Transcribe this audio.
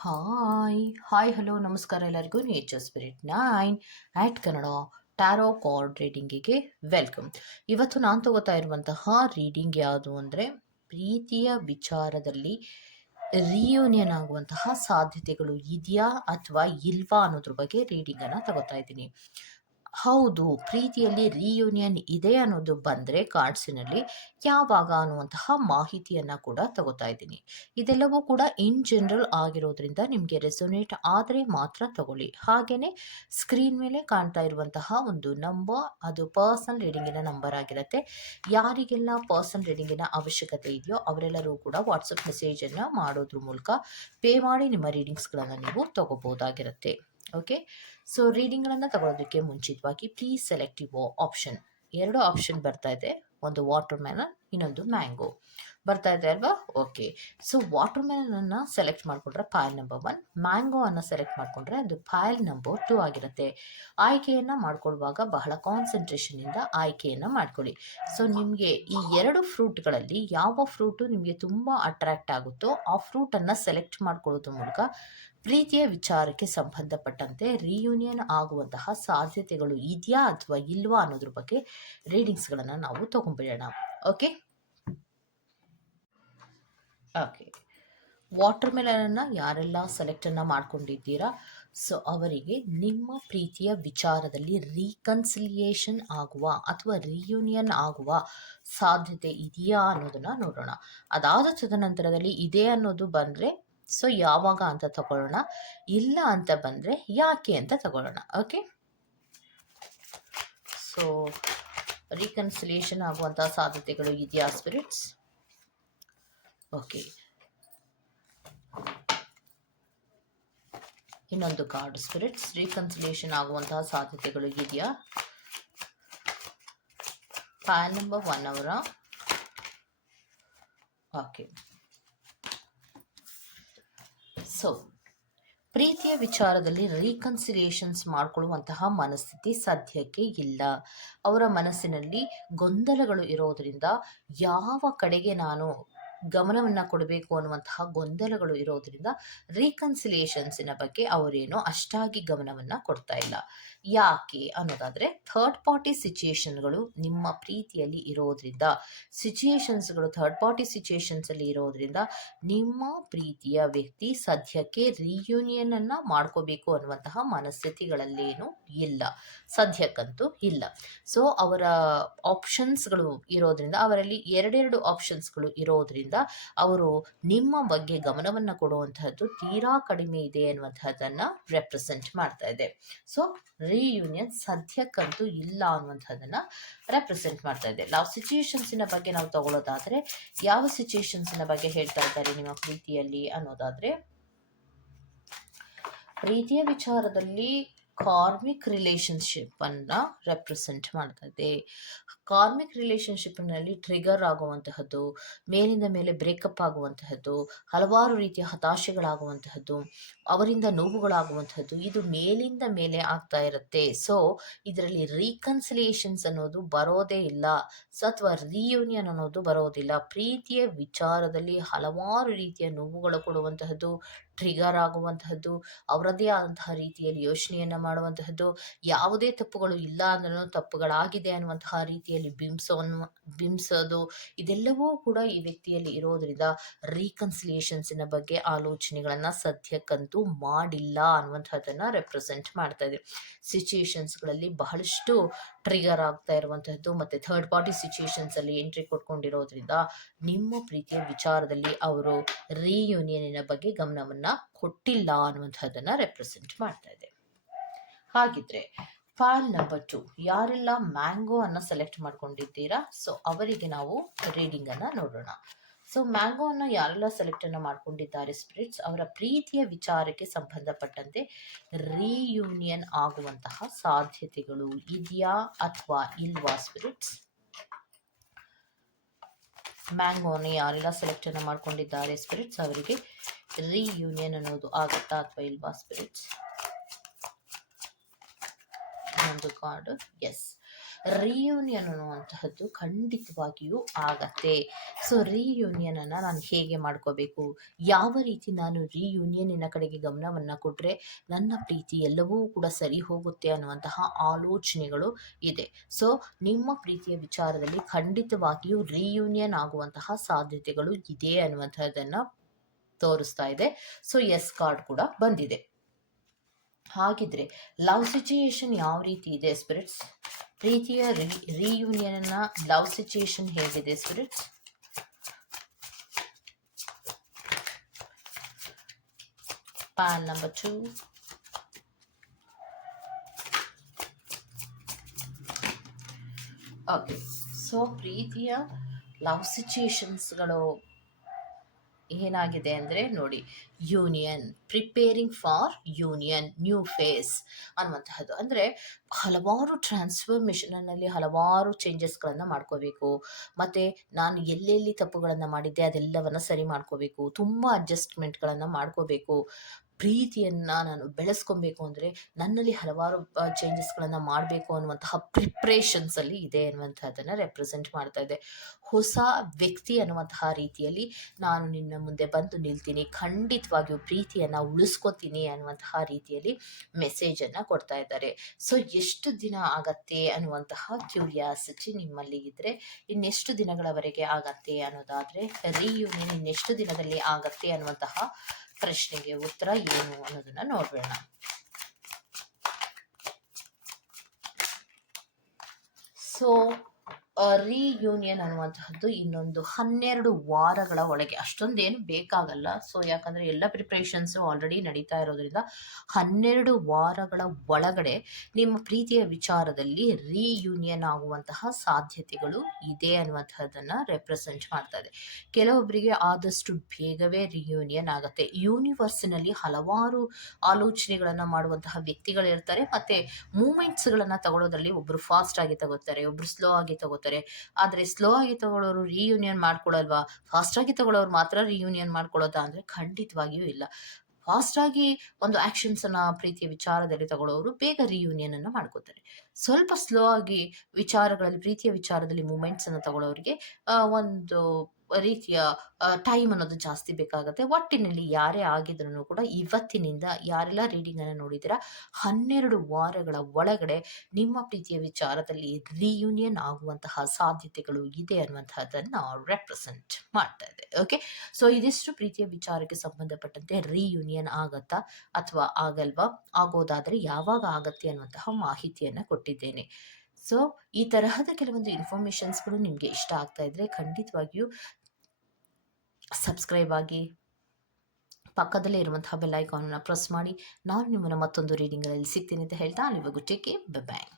Hi hi hello ನಮಸ್ಕಾರ ಎಲ್ಲರಿಗೂ. Nature spirit nine at Kannada tarot card ರೀಡಿಂಗಿಗೆ welcome ಇವತ್ತು ನಾನು ತಗೋತಾ ಇರುವಂತಹ ರೀಡಿಂಗ್ ಯಾವುದು ಅಂದರೆ ಪ್ರೀತಿಯ ವಿಚಾರದಲ್ಲಿ ರಿಯೂನಿಯನ್ ಆಗುವಂತಹ ಸಾಧ್ಯತೆಗಳು ಇದೆಯಾ ಅಥವಾ ಇಲ್ವಾ ಅನ್ನೋದ್ರ ಬಗ್ಗೆ ರೀಡಿಂಗನ್ನು ತಗೋತಾ ಇದ್ದೀನಿ. ಹೌದು, ಪ್ರೀತಿಯಲ್ಲಿ ರಿಯೂನಿಯನ್ ಇದೆ ಅನ್ನೋದು ಬಂದರೆ ಕಾರ್ಡ್ಸಿನಲ್ಲಿ ಯಾವಾಗ ಅನ್ನುವಂತಹ ಮಾಹಿತಿಯನ್ನು ಕೂಡ ತಗೋತಾ ಇದ್ದೀನಿ. ಇದೆಲ್ಲವೂ ಕೂಡ ಇನ್ ಜನರಲ್ ಆಗಿರೋದ್ರಿಂದ ನಿಮಗೆ ರೆಸೊನೇಟ್ ಆದರೆ ಮಾತ್ರ ತಗೊಳ್ಳಿ. ಹಾಗೆಯೇ ಸ್ಕ್ರೀನ್ ಮೇಲೆ ಕಾಣ್ತಾ ಇರುವಂತಹ ಒಂದು ನಂಬರ್ ಅದು ಪರ್ಸನಲ್ ರೀಡಿಂಗಿನ ನಂಬರ್ ಆಗಿರುತ್ತೆ. ಯಾರಿಗೆಲ್ಲ ಪರ್ಸನಲ್ ರೀಡಿಂಗಿನ ಅವಶ್ಯಕತೆ ಇದೆಯೋ ಅವರೆಲ್ಲರೂ ಕೂಡ ವಾಟ್ಸಪ್ ಮೆಸೇಜನ್ನು ಮಾಡೋದ್ರ ಮೂಲಕ ಪೇ ಮಾಡಿ ನಿಮ್ಮ ರೀಡಿಂಗ್ಸ್ಗಳನ್ನು ನೀವು ತಗೋಬೋದಾಗಿರುತ್ತೆ ಓಕೆ ಸೊ ರೀಡಿಂಗ್ಗಳನ್ನು ತಗೊಳೋದಕ್ಕೆ ಮುಂಚಿತವಾಗಿ ಪ್ಲೀಸ್ ಸೆಲೆಕ್ಟ್ ಆಪ್ಷನ್ ಎರಡು ಆಪ್ಷನ್ ಬರ್ತಾ ಇದೆ. ಒಂದು ವಾಟರ್ ಮೆಲನ್ ಇನ್ನೊಂದು ಮ್ಯಾಂಗೋ ಬರ್ತಾ ಇದೆ ಅಲ್ವಾ? ಓಕೆ ಸೊ ವಾಟರ್ ಮೆಲನನ್ನು ಸೆಲೆಕ್ಟ್ ಮಾಡಿಕೊಂಡ್ರೆ ಫೈಲ್ ನಂಬರ್ ಒನ್ ಮ್ಯಾಂಗೋ ಅನ್ನು ಸೆಲೆಕ್ಟ್ ಮಾಡಿಕೊಂಡ್ರೆ ಅದು ಫೈಲ್ ನಂಬರ್ ಟು ಆಗಿರುತ್ತೆ. ಆಯ್ಕೆಯನ್ನು ಮಾಡ್ಕೊಳ್ಳುವಾಗ ಬಹಳ ಕಾನ್ಸಂಟ್ರೇಷನಿಂದ ಆಯ್ಕೆಯನ್ನು ಮಾಡ್ಕೊಳ್ಳಿ. ಸೊ ನಿಮಗೆ ಈ ಎರಡು ಫ್ರೂಟ್ಗಳಲ್ಲಿ ಯಾವ ಫ್ರೂಟು ನಿಮಗೆ ತುಂಬ ಅಟ್ರಾಕ್ಟ್ ಆಗುತ್ತೋ ಆ ಫ್ರೂಟನ್ನು ಸೆಲೆಕ್ಟ್ ಮಾಡ್ಕೊಳ್ಳೋದ್ರ ಮೂಲಕ ಪ್ರೀತಿಯ ವಿಚಾರಕ್ಕೆ ಸಂಬಂಧಪಟ್ಟಂತೆ ರಿಯೂನಿಯನ್ ಆಗುವಂತಹ ಸಾಧ್ಯತೆಗಳು ಇದೆಯಾ ಅಥವಾ ಇಲ್ವಾ ಅನ್ನೋದ್ರ ಬಗ್ಗೆ ರೀಡಿಂಗ್ಸ್ಗಳನ್ನು ನಾವು ತಗೊಂಡ್ಬಿಡೋಣ ಓಕೆ ಓಕೆ ವಾಟರ್ ಮೆಲನನ್ನು ಯಾರೆಲ್ಲ ಸೆಲೆಕ್ಟನ್ನು ಮಾಡ್ಕೊಂಡಿದ್ದೀರಾ? ಸೊ ಅವರಿಗೆ ನಿಮ್ಮ ಪ್ರೀತಿಯ ವಿಚಾರದಲ್ಲಿ ರೀಕನ್ಸಿಲಿಯೇಷನ್ ಆಗುವ ಅಥವಾ ರಿಯೂನಿಯನ್ ಆಗುವ ಸಾಧ್ಯತೆ ಇದೆಯಾ ಅನ್ನೋದನ್ನು ನೋಡೋಣ. ಅದಾದ ತದನಂತರದಲ್ಲಿ ಇದೆ ಅನ್ನೋದು ಬಂದರೆ ಸೊ ಯಾವಾಗ ಅಂತ ತಗೊಳ್ಳೋಣ, ಇಲ್ಲ ಅಂತ ಬಂದರೆ ಯಾಕೆ ಅಂತ ತಗೊಳ್ಳೋಣ. ಓಕೆ ಸೊ ರೀಕನ್ಸಿಲೇಷನ್ ಆಗುವಂತಹ ಸಾಧ್ಯತೆಗಳು ಇದೆಯಾ ಸ್ಪಿರಿಟ್ಸ್ ಓಕೆ ಇನ್ನೊಂದು ಕಾರ್ಡ್ ಸ್ಪಿರಿಟ್ಸ್ ರೀಕನ್ಸಿಲೇಷನ್ ಆಗುವಂತಹ ಸಾಧ್ಯತೆಗಳು ಇದೆಯಾ? ಫೈಲ್ ನಂಬರ್ ಒನ್ ಅವರ. ಓಕೆ ಸೊ ಪ್ರೀತಿಯ ವಿಚಾರದಲ್ಲಿ ರೀಕನ್ಸಿಲಿಯೇಷನ್ಸ್ ಮಾಡಿಕೊಳ್ಳುವಂತಹ ಮನಸ್ಥಿತಿ ಸದ್ಯಕ್ಕೆ ಇಲ್ಲ. ಅವರ ಮನಸ್ಸಿನಲ್ಲಿ ಗೊಂದಲಗಳು ಇರೋದರಿಂದ ಯಾವ ಕಡೆಗೆ ನಾನು ಗಮನವನ್ನು ಕೊಡಬೇಕು ಅನ್ನುವಂತಹ ಗೊಂದಲಗಳು ಇರೋದ್ರಿಂದ ರೀಕನ್ಸಿಲಿಯೇಷನ್ಸಿನ ಬಗ್ಗೆ ಅವರೇನು ಅಷ್ಟಾಗಿ ಗಮನವನ್ನು ಕೊಡ್ತಾ ಇಲ್ಲ. ಯಾಕೆ ಅನ್ನೋದಾದರೆ ಥರ್ಡ್ ಪಾರ್ಟಿ ಸಿಚುಯೇಷನ್ಗಳು ನಿಮ್ಮ ಪ್ರೀತಿಯಲ್ಲಿ ಇರೋದ್ರಿಂದ. ಸಿಚುಯೇಷನ್ಸ್ಗಳು ಥರ್ಡ್ ಪಾರ್ಟಿ ಸಿಚುಯೇಷನ್ಸಲ್ಲಿ ಇರೋದ್ರಿಂದ ನಿಮ್ಮ ಪ್ರೀತಿಯ ವ್ಯಕ್ತಿ ಸದ್ಯಕ್ಕೆ ರಿಯೂನಿಯನನ್ನು ಮಾಡ್ಕೋಬೇಕು ಅನ್ನುವಂತಹ ಮನಸ್ಥಿತಿಗಳಲ್ಲೇನು ಇಲ್ಲ. ಸದ್ಯಕ್ಕಂತೂ ಇಲ್ಲ. ಸೊ ಅವರ ಆಪ್ಷನ್ಸ್ಗಳು ಇರೋದ್ರಿಂದ, ಅವರಲ್ಲಿ ಎರಡೆರಡು ಆಪ್ಷನ್ಸ್ಗಳು ಇರೋದ್ರಿಂದ ಅವರು ನಿಮ್ಮ ಬಗ್ಗೆ ಗಮನವನ್ನು ಕೊಡುವಂತಹದ್ದು ತೀರಾ ಕಡಿಮೆ ಇದೆ ಅನ್ನುವಂಥದ್ದನ್ನು ರೆಪ್ರೆಸೆಂಟ್ ಮಾಡ್ತಾ ಇದೆ. ಸೊ ರಿಯೂನಿಯನ್ ಸದ್ಯಕ್ಕಂತೂ ಇಲ್ಲ ಅನ್ನುವಂಥದ್ದನ್ನು ರೆಪ್ರೆಸೆಂಟ್ ಮಾಡ್ತಾ ಇದೆ. ಲವ್ ಸಿಚುಯೇಷನ್ಸಿನ ಬಗ್ಗೆ ನಾವು ತಗೊಳ್ಳೋದಾದರೆ ಯಾವ ಸಿಚುಯೇಷನ್ಸಿನ ಬಗ್ಗೆ ಹೇಳ್ತಾ ಇದ್ದಾರೆ ನಿಮ್ಮ ಪ್ರೀತಿಯಲ್ಲಿ ಅನ್ನೋದಾದರೆ, ಪ್ರೀತಿಯ ವಿಚಾರದಲ್ಲಿ ಕಾರ್ಮಿಕ್ ರಿಲೇಷನ್ಶಿಪ್ಪನ್ನು ರೆಪ್ರೆಸೆಂಟ್ ಮಾಡ್ತದೆ. ಕಾರ್ಮಿಕ್ ರಿಲೇಷನ್ಶಿಪ್ನಲ್ಲಿ ಟ್ರಿಗರ್ ಆಗುವಂತಹದ್ದು, ಮೇಲಿಂದ ಮೇಲೆ ಬ್ರೇಕಪ್ ಆಗುವಂತಹದ್ದು, ಹಲವಾರು ರೀತಿಯ ಹತಾಶೆಗಳಾಗುವಂತಹದ್ದು, ಅವರಿಂದ ನೋವುಗಳಾಗುವಂತಹದ್ದು, ಇದು ಮೇಲಿಂದ ಮೇಲೆ ಆಗ್ತಾ ಇರುತ್ತೆ. ಸೊ ಇದರಲ್ಲಿ ರೀಕನ್ಸಿಲಿಯೇಷನ್ಸ್ ಅನ್ನೋದು ಬರೋದೇ ಇಲ್ಲ. ಅಥವಾ ರಿಯೂನಿಯನ್ ಅನ್ನೋದು ಬರೋದಿಲ್ಲ. ಪ್ರೀತಿಯ ವಿಚಾರದಲ್ಲಿ ಹಲವಾರು ರೀತಿಯ ನೋವುಗಳು ಕೊಡುವಂತಹದ್ದು ಟ್ರಿಗರ್ ಆಗುವಂತಹದ್ದು, ಅವರದೇ ಆದಂತಹ ರೀತಿಯಲ್ಲಿ ಯೋಚನೆಯನ್ನು ಮಾಡುವಂತಹದ್ದು, ಯಾವುದೇ ತಪ್ಪುಗಳು ಇಲ್ಲ ಅಂದ್ರೂ ತಪ್ಪುಗಳಾಗಿದೆ ಅನ್ನುವಂತಹ ರೀತಿಯಲ್ಲಿ ಬಿಂಬಿಸೋನ್, ಬಿಂಬಿಸೋದು ಇದೆಲ್ಲವೂ ಕೂಡ ಈ ವ್ಯಕ್ತಿಯಲ್ಲಿ ಇರೋದ್ರಿಂದ ರೀಕನ್ಸಿಲಿಯೇಷನ್ಸಿನ ಬಗ್ಗೆ ಆಲೋಚನೆಗಳನ್ನು ಸದ್ಯಕ್ಕಂತೂ ಮಾಡಿಲ್ಲ ಅನ್ನುವಂಥದ್ದನ್ನು ರೆಪ್ರೆಸೆಂಟ್ ಮಾಡ್ತಾ ಇದೆ. ಸಿಚುಯೇಷನ್ಸ್ಗಳಲ್ಲಿ ಬಹಳಷ್ಟು ಟ್ರಿಗರ್ ಆಗ್ತಾ ಇರುವಂತಹದ್ದು ಮತ್ತು ಥರ್ಡ್ ಪಾರ್ಟಿ ಸಿಚುಯೇಷನ್ಸಲ್ಲಿ ಎಂಟ್ರಿ ಕೊಟ್ಕೊಂಡಿರೋದ್ರಿಂದ ನಿಮ್ಮ ಪ್ರೀತಿಯ ವಿಚಾರದಲ್ಲಿ ಅವರು ರೀಯೂನಿಯನ್ನಿನ ಬಗ್ಗೆ ಗಮನವನ್ನು ಕೊಟ್ಟಿಲ್ಲ ಅನ್ನುವಂಥದ್ದನ್ನು ರೆಪ್ರೆಸೆಂಟ್ ಮಾಡ್ತಾ ಇದೆ. ಹಾಗಿದ್ರೆ ಫೈಲ್ ನಂಬರ್ ಟು ಯಾರೆಲ್ಲ ಮ್ಯಾಂಗೋ ಅನ್ನು ಸೆಲೆಕ್ಟ್ ಮಾಡ್ಕೊಂಡಿದ್ದೀರಾ? ಸೊ ಅವರಿಗೆ ನಾವು ರೀಡಿಂಗ್ ಅನ್ನ ನೋಡೋಣ. ಸೊ ಮ್ಯಾಂಗೋ ಅನ್ನ ಯಾರೆಲ್ಲ ಸೆಲೆಕ್ಟ್ ಅನ್ನು ಮಾಡ್ಕೊಂಡಿದ್ದಾರೆ ಸ್ಪಿರಿಟ್ಸ್ ಅವರ ಪ್ರೀತಿಯ ವಿಚಾರಕ್ಕೆ ಸಂಬಂಧಪಟ್ಟಂತೆ ರೀಯೂನಿಯನ್ ಆಗುವಂತಹ ಸಾಧ್ಯತೆಗಳು ಇದೆಯಾ ಅಥವಾ ಇಲ್ವಾ ಸ್ಪಿರಿಟ್ಸ್ ಮ್ಯಾಂಗೋನ ಯಾರೆಲ್ಲ ಸೆಲೆಕ್ಟ್ ಅನ್ನು ಮಾಡ್ಕೊಂಡಿದ್ದಾರೆ ಸ್ಪಿರಿಟ್ಸ್ ಅವರಿಗೆ ರಿಯೂನಿಯನ್ ಅನ್ನೋದು ಆಗುತ್ತಾ ಅಥವಾ ಇಲ್ವಾ ಸ್ಪಿರಿಟ್ಸ್ ಒಂದು ಕಾರ್ಡ್ ಎಸ್ ರಿಯೂನಿಯನ್ ಅನ್ನುವಂತಹದ್ದು ಖಂಡಿತವಾಗಿಯೂ ಆಗತ್ತೆ. ಸೊ ರೀಯೂನಿಯನನ್ನು ನಾನು ಹೇಗೆ ಮಾಡ್ಕೋಬೇಕು? ಯಾವ ರೀತಿ ನಾನು ರಿಯೂನಿಯನ್ನಿನ ಕಡೆಗೆ ಗಮನವನ್ನು ಕೊಟ್ಟರೆ ನನ್ನ ಪ್ರೀತಿ ಎಲ್ಲವೂ ಕೂಡ ಸರಿ ಹೋಗುತ್ತೆ ಅನ್ನುವಂತಹ ಆಲೋಚನೆಗಳು ಇದೆ. ಸೊ, ನಿಮ್ಮ ಪ್ರೀತಿಯ ವಿಚಾರದಲ್ಲಿ ಖಂಡಿತವಾಗಿಯೂ ರೀಯೂನಿಯನ್ ಆಗುವಂತಹ ಸಾಧ್ಯತೆಗಳು ಇದೆ ಅನ್ನುವಂಥದ್ದನ್ನು ತೋರಿಸ್ತಾ ಇದೆ. ಸೊ ಎಸ್ ಕಾರ್ಡ್ ಕೂಡ ಬಂದಿದೆ. ಹಾಗಿದ್ರೆ ಲವ್ ಸಿಚುಯೇಷನ್ ಯಾವ ರೀತಿ ಇದೆ ಸ್ಪಿರಿಟ್ಸ್ ಪ್ರೀತಿಯ ರಿಯೂನಿಯನ್ನ ಲವ್ ಸಿಚುಯೇಷನ್ ಹೇಗಿದೆ spirits pan number two. Okay so ಪ್ರೀತಿಯ ಲವ್ ಸಿಚುಯೇಷನ್ಸ್ಗಳು ಏನಾಗಿದೆ ಅಂದರೆ ನೋಡಿ union preparing for union new phase ಅನ್ನುವಂತಹದ್ದು. ಅಂದರೆ ಹಲವಾರು ಟ್ರಾನ್ಸ್ಫರ್ಮೇಷನಲ್ಲಿ ಹಲವಾರು ಚೇಂಜಸ್ಗಳನ್ನು ಮಾಡ್ಕೋಬೇಕು. ಮತ್ತು ನಾನು ಎಲ್ಲೆಲ್ಲಿ ತಪ್ಪುಗಳನ್ನು ಮಾಡಿದ್ದೆ ಅದೆಲ್ಲವನ್ನು ಸರಿ ಮಾಡ್ಕೋಬೇಕು. ತುಂಬ ಅಡ್ಜಸ್ಟ್ಮೆಂಟ್ಗಳನ್ನು ಮಾಡ್ಕೋಬೇಕು. ಪ್ರೀತಿಯನ್ನು ನಾನು ಬೆಳೆಸ್ಕೊಬೇಕು ಅಂದರೆ ನನ್ನಲ್ಲಿ ಹಲವಾರು ಚೇಂಜಸ್ಗಳನ್ನು ಮಾಡಬೇಕು ಅನ್ನುವಂತಹ ಪ್ರಿಪ್ರೇಷನ್ಸಲ್ಲಿ ಇದೆ ಅನ್ನುವಂಥದ್ದನ್ನು ರೆಪ್ರೆಸೆಂಟ್ ಮಾಡ್ತಾ ಇದೆ. ಹೊಸ ವ್ಯಕ್ತಿ ಅನ್ನುವಂತಹ ರೀತಿಯಲ್ಲಿ ನಾನು ನಿನ್ನ ಮುಂದೆ ಬಂದು ನಿಲ್ತೀನಿ. ಖಂಡಿತವಾಗಿಯೂ ಪ್ರೀತಿಯನ್ನು ಉಳಿಸ್ಕೊತೀನಿ ಅನ್ನುವಂತಹ ರೀತಿಯಲ್ಲಿ ಮೆಸೇಜನ್ನು ಕೊಡ್ತಾ ಇದ್ದಾರೆ. ಸೊ ಎಷ್ಟು ದಿನ ಆಗತ್ತೆ ಅನ್ನುವಂತಹ ಕ್ಯೂರಿಯಾಸಿಟಿ ನಿಮ್ಮಲ್ಲಿ ಇದ್ದರೆ ಇನ್ನೆಷ್ಟು ದಿನಗಳವರೆಗೆ ಆಗತ್ತೆ ಅನ್ನೋದಾದರೆ ರೀಯೂನಿಯನ್ ಇನ್ನೆಷ್ಟು ದಿನದಲ್ಲಿ ಆಗತ್ತೆ ಅನ್ನುವಂತಹ ಪ್ರಶ್ನೆಗೆ ಉತ್ತರ ಏನು ಅನ್ನೋದನ್ನ ನೋಡೋಣ ಸೊ ರಿಯೂನಿಯನ್ ಅನ್ನುವಂತಹದ್ದು ಇನ್ನೊಂದು ಹನ್ನೆರಡು ವಾರಗಳ ಒಳಗೆ. ಅಷ್ಟೊಂದೇನು ಬೇಕಾಗಲ್ಲ. ಸೊ ಯಾಕಂದರೆ ಎಲ್ಲ ಪ್ರಿಪ್ರೇಷನ್ಸು ಆಲ್ರೆಡಿ ನಡೀತಾ ಇರೋದ್ರಿಂದ ಹನ್ನೆರಡು ವಾರಗಳ ಒಳಗಡೆ ನಿಮ್ಮ ಪ್ರೀತಿಯ ವಿಚಾರದಲ್ಲಿ ರೀಯೂನಿಯನ್ ಆಗುವಂತಹ ಸಾಧ್ಯತೆಗಳು ಇದೆ ಅನ್ನುವಂತಹದ್ದನ್ನು ರೆಪ್ರೆಸೆಂಟ್ ಮಾಡ್ತಾ ಇದೆ. ಕೆಲವೊಬ್ಬರಿಗೆ ಆದಷ್ಟು ಬೇಗವೇ ರಿಯೂನಿಯನ್ ಆಗುತ್ತೆ. ಯೂನಿವರ್ಸಿನಲ್ಲಿ ಹಲವಾರು ಆಲೋಚನೆಗಳನ್ನು ಮಾಡುವಂತಹ ವ್ಯಕ್ತಿಗಳಿರ್ತಾರೆ ಮತ್ತು ಮೂಮೆಂಟ್ಸ್ಗಳನ್ನು ತಗೊಳ್ಳೋದ್ರಲ್ಲಿ ಒಬ್ಬರು ಫಾಸ್ಟ್ ಆಗಿ ತಗೋತಾರೆ ಒಬ್ಬರು ಸ್ಲೋ ಆಗಿ ತಗೋತಾರೆ. ಆದರೆ ಸ್ಲೋ ಆಗಿ ತಗೊಳ್ಳೋರು ರಿಯೂನಿಯನ್ ಮಾಡ್ಕೊಳಲ್ವಾ? ಫಾಸ್ಟ್ ಆಗಿ ತಗೊಳ್ಳೋರು ಮಾತ್ರ ರಿಯೂನಿಯನ್ ಮಾಡ್ಕೊಳ್ಳೋದಾ ಅಂದ್ರೆ ಖಂಡಿತವಾಗಿಯೂ ಇಲ್ಲ. ಫಾಸ್ಟ್ ಆಗಿ ಒಂದು ಆಕ್ಷನ್ಸ್ ಅನ್ನ ಪ್ರೀತಿಯ ವಿಚಾರದಲ್ಲಿ ತಗೊಳ್ಳೋರು ಬೇಗ ರಿಯೂನಿಯನ್ ಅನ್ನ ಮಾಡ್ಕೋತಾರೆ. ಸ್ವಲ್ಪ ಸ್ಲೋ ಆಗಿ ವಿಚಾರಗಳಲ್ಲಿ, ಪ್ರೀತಿಯ ವಿಚಾರದಲ್ಲಿ ಮೂಮೆಂಟ್ಸ್ ಅನ್ನ ತಗೊಳ್ಳೋರಿಗೆ ಒಂದು ರೀತಿಯ ಟೈಮ್ ಅನ್ನೋದು ಜಾಸ್ತಿ ಬೇಕಾಗುತ್ತೆ. ಒಟ್ಟಿನಲ್ಲಿ ಯಾರೇ ಆಗಿದ್ರು ಕೂಡ ಇವತ್ತಿನಿಂದ ಯಾರೆಲ್ಲ ರೀಡಿಂಗ್ ಅನ್ನು ನೋಡಿದಿರ ಹನ್ನೆರಡು ವಾರಗಳ ಒಳಗಡೆ ನಿಮ್ಮ ಪ್ರೀತಿಯ ವಿಚಾರದಲ್ಲಿ ರಿಯೂನಿಯನ್ ಆಗುವಂತಹ ಸಾಧ್ಯತೆಗಳು ಇದೆ ಅನ್ನುವಂತಹದ್ದನ್ನು ರೆಪ್ರೆಸೆಂಟ್ ಮಾಡ್ತಾ ಇದೆ. ಓಕೆ ಸೊ ಇದಿಷ್ಟು ಪ್ರೀತಿಯ ವಿಚಾರಕ್ಕೆ ಸಂಬಂಧಪಟ್ಟಂತೆ ರಿಯೂನಿಯನ್ ಆಗತ್ತಾ ಅಥವಾ ಆಗಲ್ವಾ? ಆಗೋದಾದರೆ ಯಾವಾಗ ಆಗತ್ತೆ ಅನ್ನುವಂತಹ ಮಾಹಿತಿಯನ್ನು ಕೊಟ್ಟಿದ್ದೇನೆ. ಸೊ, ಈ ತರಹದ ಕೆಲವೊಂದು ಇನ್ಫಾರ್ಮೇಷನ್ಸ್ಗಳು ನಿಮಗೆ ಇಷ್ಟ ಆಗ್ತಾ ಇದ್ರೆ ಖಂಡಿತವಾಗಿಯೂ ಸಬ್ಸ್ಕ್ರೈಬ್ ಆಗಿ, ಪಕ್ಕದಲ್ಲೇ ಇರುವಂತಹ ಬೆಲ್ ಐಕಾನನ್ನು ಪ್ರೆಸ್ ಮಾಡಿ. ನಾನು ನಿಮ್ಮನ್ನು ಮತ್ತೊಂದು ರೀಡಿಂಗಲ್ಲಿ ಸಿಗ್ತೀನಿ ಅಂತ ಹೇಳ್ತಾ ಅಲ್ಲಿವರೆಗೂ ಟೇಕ್ ಬಾಯ್